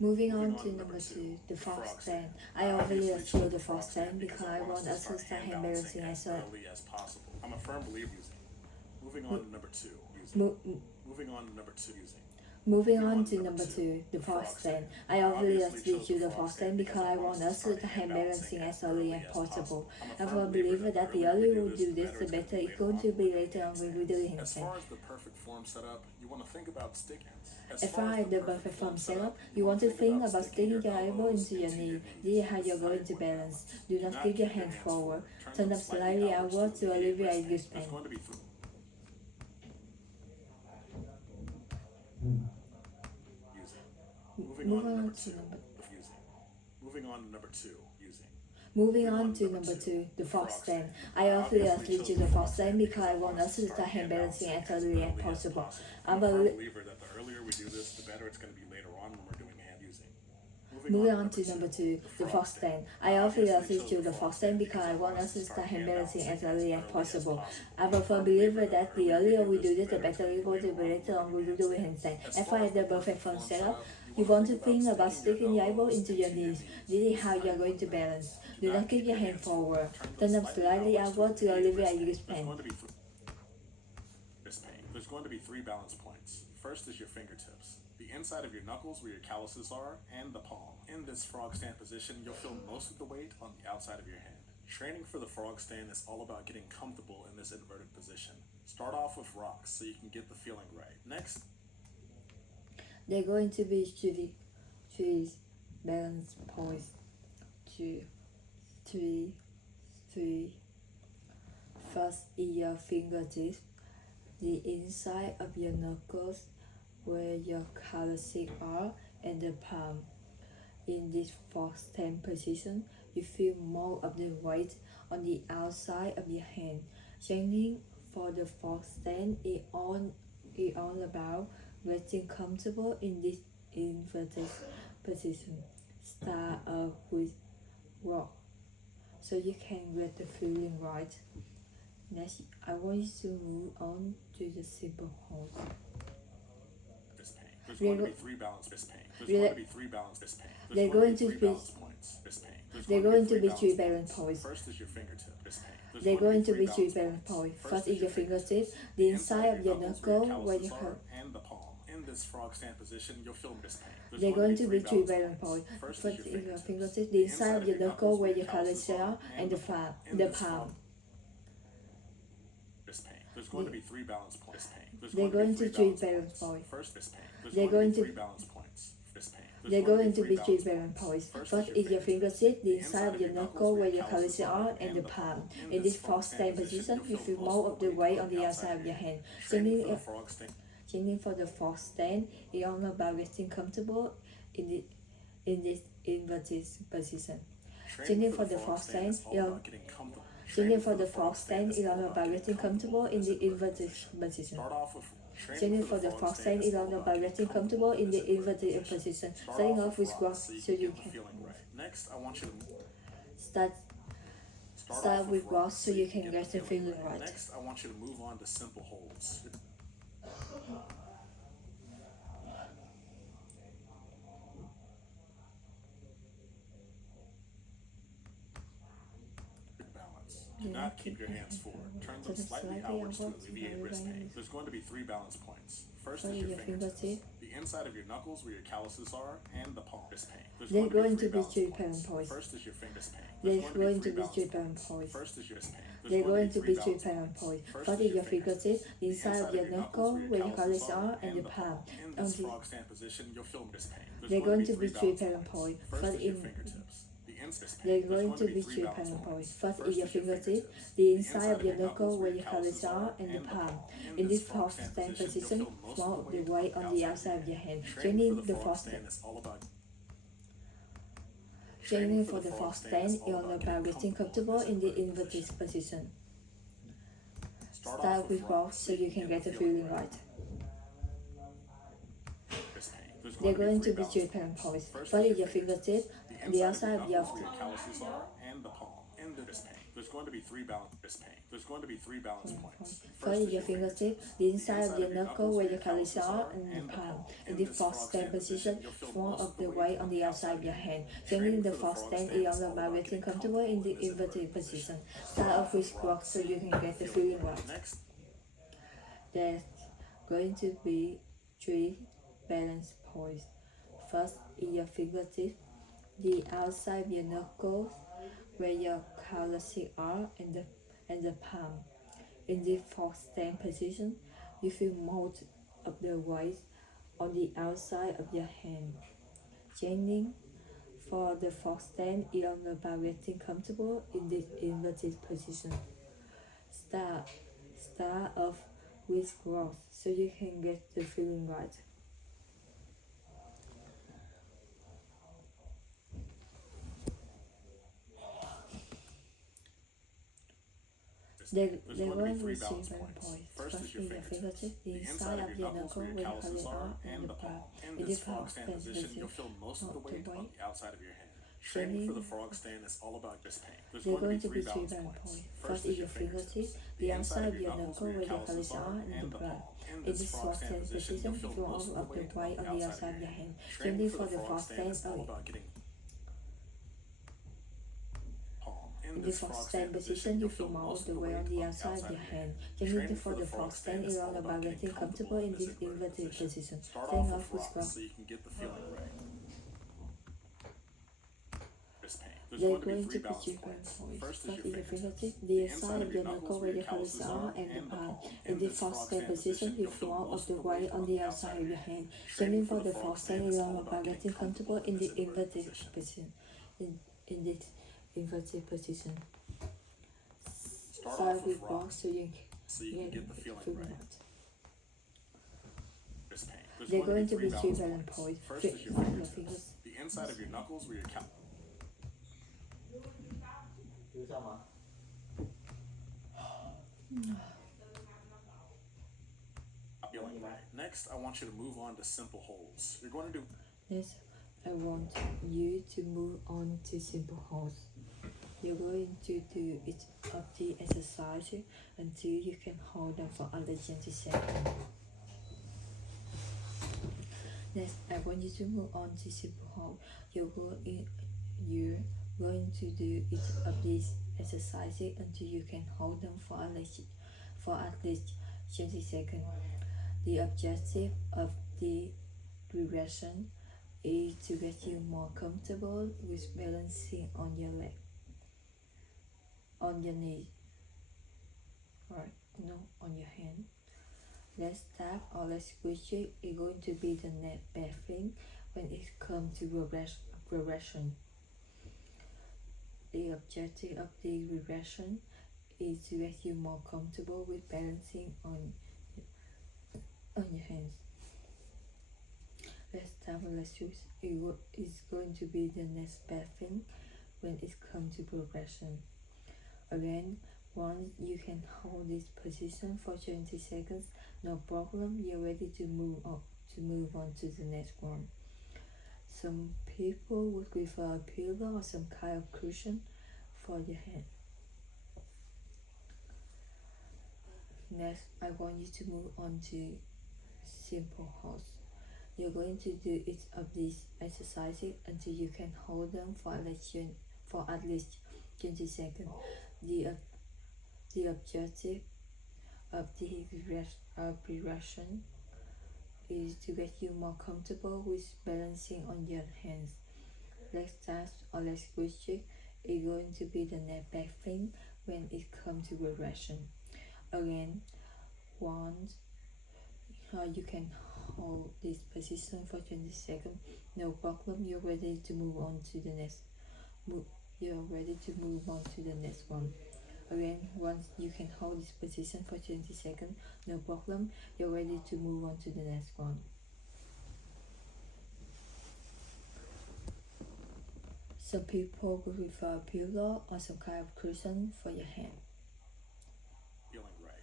Moving on to number 2, the frog stand. I obviously feel the frog stand because I want us to start hand balancing as well. Early as possible. I'm a firm believer using. Moving on to number 2, using. Moving on to number 2, using. Moving on to number 2, the frog stand. I obviously choose the frog stand because I want us to hand balancing as early as possible. I'm a firm believer that the earlier we do this, the better it's going to be later on when we do the handstand. As far as the perfect form setup, you want to think about stick hands. As far as the perfect form setup, you want to think about sticking your elbow into your knee. This is how you're going to balance. Do not keep your hands forward. Turn them slightly outward to alleviate use pain. Moving on to number 2, using. Moving on to number 2, using. Moving on to number 2, the frog stand. I obviously choose the frog stand because I want us to start hand balancing as early as possible. I'm a believer that the earlier we do this, the better it's going to be later on when we're doing hand using. Moving on to number 2, the frog stand. I obviously choose the frog stand because I want us to start hand balancing as early as possible. I'm a firm believer that the earlier we do this, the better it's going to be later on when we do handstand. As far as the perfect form setup, you want to think about sticking your elbow into your knees. This is how you're going to balance. Do not keep your hand forward. Turn them slightly outward to alleviate use pain. There's going to be 3 balance points. First is your fingertips, the inside of your knuckles where your calluses are, and the palm. In this frog stand position, you'll feel most of the weight on the outside of your hand. Training for the frog stand is all about getting comfortable in this inverted position. Start off with rocks so you can get the feeling right. Next, they're going to be three balance points. 2, 3, 3. First is your fingertips, the inside of your knuckles where your calluses are, and the palm. In this frog stand position, you feel more of the weight on the outside of your hand. Training for the frog stand is all about getting comfortable in this inverted position. Start with rock so you can get the feeling right. Next, I want you to move on to the simple hold. This pain. There's going to be 3 balance this pain. There's going to be 3 balance this pain. They're going to be balance points. This pain. They're going to be 3 balance points. First is your fingertip. This pain. They're going to be 3 balance points. First is your fingertip, the inside of your knuckle where you have. And the palm. In this frog stand position, you'll feel this pain. They're going to be 3 balance points. First is your fingertip, the inside of your knuckle where your calluses are, and the palm. This pain. There's going to be 3 balance points. They're going to be 3 balance points. First, this pain. They're going to 3 balance points. This pain. They're going to be 3 balance points. First is your fingertip, the inside of your knuckle where your calluses are, and the palm. In this frog stand position, you feel more of the weight on the outside of your hand. Training for the frog stand is all about getting comfortable in this inverted position. Training for the frog stand is all about getting comfortable in the inverted position. Training for the frog stand is all about getting comfortable in the inverted position. Starting off with rocks so you can. Next, I want you to start with rocks so you can get the feeling right. Next, I want you to move on to simple holds. Do not keep your hands forward. Turn them slightly outwards to alleviate wrist pain. There's going to be 3 balance points. First is your fingertips, the inside of your knuckles where your calluses are, and the palm. This pain. They're going to be 3 balance points. First is your fingers pain. They're going to be 3 balance points. First is your pain. They're going to be 3 balance points. First is your fingertips, the inside of your knuckle where your calluses are, and the palm. In this frog stand position, you'll feel this pain. They're going to be 3 balance points. First is your fingertips. They're going to be 3 balance points. First is your fingertip, the inside of your knuckle where your calluses are, and the palm. In this frog stand position, more of the weight on the outside of your hand. Training for the frog stand is all about getting comfortable in the inverted position. Start with rocks so you can get the feeling right. They're going to be 3 balance points. First is your fingertip, the outside of your calluses are, and the palm. In this pain. There's going to be three balance pain. There's going to be three balance points. First is your fingertip, the inside of your knuckle where your calluses are, and the palm. In the frog stand position, form of the weight on the outside of your hand. Gently the frog stand along by getting comfortable in the inverted position. Start off with squat so you can get the feeling right. Next, There's going to be 3 balance points. First is your fingertip, the outside of your knuckles where your calluses are, and the palm. In the frog stand position, you feel most of the weight on the outside of your hand. Gently for the frog stand along by getting comfortable in this inverted position. Start off with growth so you can get the feeling right. They're going to be 3 balance points. First is your fingertip, the inside of your knuckle where your calluses are, and the palm. In this frog stand position, you'll feel most of the weight on the outside of your hand. Training for the frog stand is all about this pain. There's going to be 3 balance points. First is your fingertip, the outside of your knuckle where your calluses are, and the palm. In this frog stand position, you feel most of the weight on the outside of your hand. Training for the frog stand is all about getting. In this frog stand position, you feel most of the weight on the outside of your hand. Gently for the frog stand along about getting comfortable in this inverted position. Staying off with squat. So you can get the feeling right. They're going to be 3 balance points. First is your fingertip, the inside of your knuckle where your calluses are, and the palm. In the frog stand position, you feel all of the weight on the outside of your hand. Gently for the frog stand along about getting comfortable in the inverted position. In this inverted position. Start with rocks so you can get the feeling right. They're going to be 3 balance points. First is your fingertips, the inside of your knuckles where your feeling right. Next, I want you to move on to simple holds. You're going to do. Next, I want you to move on to simple holds. You're going to do it of the exercise until you can hold them for under 20 seconds. Next, I want you to move on to simple hold. You're going to do it of this exercise until you can hold them for at least 20 seconds. The objective of the regression is to get you more comfortable with balancing on your leg, on your knee, or no, on your hand. Let's tap or let's squish it. It's going to be the next best thing when it comes to progression. The objective of the regression is to get you more comfortable with balancing on your hands. Let's tap or let's squish. It's going to be the next best thing when it comes to progression. Again, once you can hold this position for 20 seconds, no problem, you're ready to move on to the next one. Some people would prefer a pillow or some kind of cushion for your head. Next, I want you to move on to simple holds. You're going to do it of these exercises until you can hold them for at least 20 seconds. The objective of the progression is to get you more comfortable with balancing on your hands. Let's tap or let's squish it. It's going to be the next best thing when it comes to progression. Again, once you can hold this position for 20 seconds, no problem, you're ready to move on to the next one. Again, once you can hold this position for 20 seconds, no problem, you're ready to move on to the next one. Some people would prefer a pillow or some kind of cushion for your hand. Feeling right.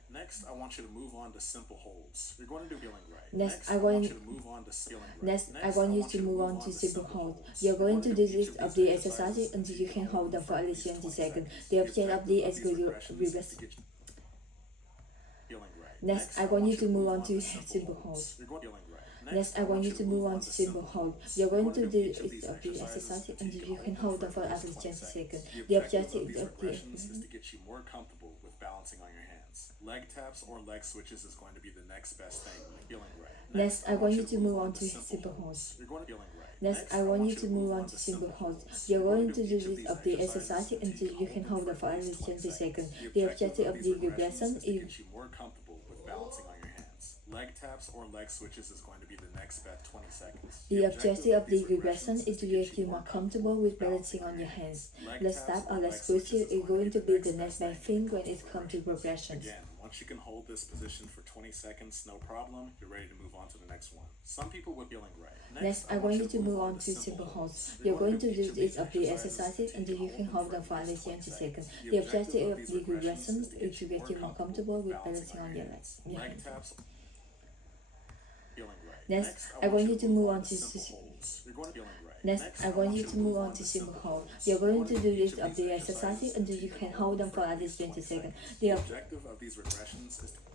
Next, I want you to move on to simple holds. You're going to do feeling right. Next, I want you to move on to feeling right. Next, I want you to move on to simple holds. You're going to do this of the exercises until you can hold them for at least 20 seconds. The object of the exercise. Next, I want you to move on to simple holds. Next, I want you to move on to simple hold. You're going to do it of the exercise until you can hold them for at least 20 seconds. The objective of the is to get you more comfortable with balancing on your hands. Leg taps or leg switches is going to be the next best thing. Feeling right. Next, I want you to move on to simple holds. You're going to feeling right. Next, I want you to move on to simple holds. You're going to do this of the exercise until you can hold them for at least 20 seconds. The objective of the regression is to get you more comfortable with balancing on your hands. Leg taps or leg switches is going to be the next best 20 seconds. the objective of the regression is to get you more comfortable with balancing on your hands. Leg tap or leg switches is going to be the next best thing when it comes to progressions. Again, once you can hold this position for 20 seconds, no problem, you're ready to move on to the next one. Some people would feeling right. Next, I want you to move on to simple holds. You're going to do this of the exercises until you can hold them for at least 20 seconds. The objective of the regression is to get you more comfortable with balancing on your legs. Leg taps. Next, I want you to move on to You're going to feeling right. Next, I want you to move on to simple hold. You're going to do this of the exercises until you can hold them for at least 20 seconds. The objective of these regressions is to